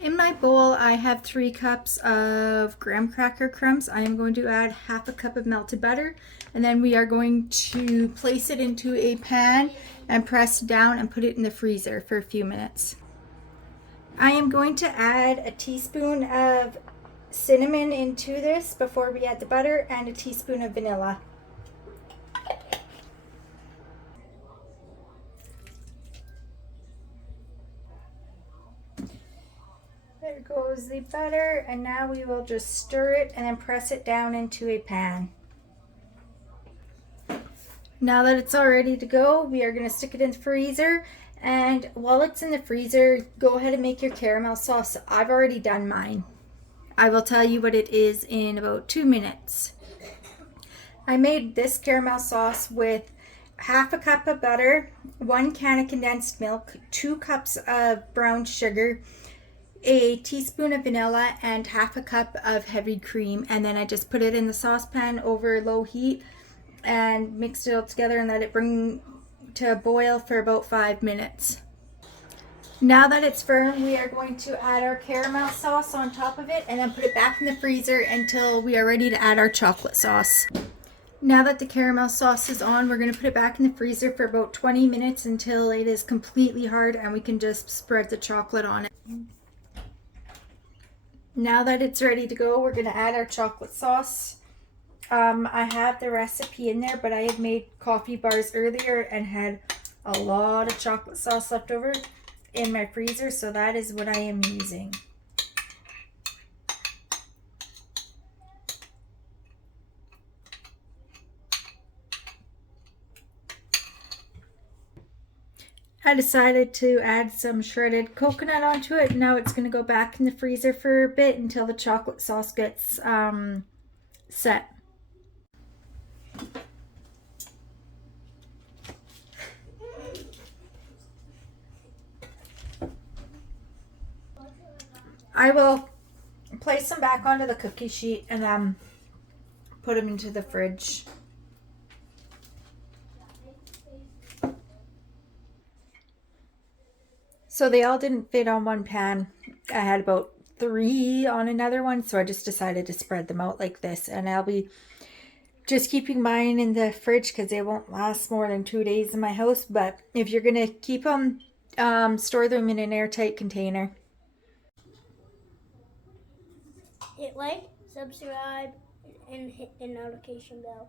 In my bowl, I have 3 cups of graham cracker crumbs. I am going to add half a cup of melted butter, and then we are going to place it into a pan and press down and put it in the freezer for a few minutes. I am going to add a teaspoon of cinnamon into this before we add the butter and a teaspoon of vanilla. There goes the butter, and now we will just stir it and then press it down into a pan. Now that it's all ready to go, we are going to stick it in the freezer, and while it's in the freezer, go ahead and make your caramel sauce. I've already done mine. I will tell you what it is in about 2 minutes. I made this caramel sauce with half a cup of butter, 1 can of condensed milk, 2 cups of brown sugar, a teaspoon of vanilla, and half a cup of heavy cream. And then I just put it in the saucepan over low heat and mixed it all together and let it bring to a boil for about 5 minutes. Now that it's firm, we are going to add our caramel sauce on top of it and then put it back in the freezer until we are ready to add our chocolate sauce. Now that the caramel sauce is on, we're going to put it back in the freezer for about 20 minutes until it is completely hard and we can just spread the chocolate on it. Now that it's ready to go, we're going to add our chocolate sauce. I have the recipe in there, but I had made coffee bars earlier and had a lot of chocolate sauce left over in my freezer, so that is what I am using. I decided to add some shredded coconut onto it. Now it's going to go back in the freezer for a bit until the chocolate sauce gets set. I will place them back onto the cookie sheet and put them into the fridge. So they all didn't fit on one pan. I had about 3 on another one, so I just decided to spread them out like this. And I'll be just keeping mine in the fridge because they won't last more than 2 days in my house. But if you're going to keep them, store them in an airtight container. Hit like, subscribe, and hit the notification bell.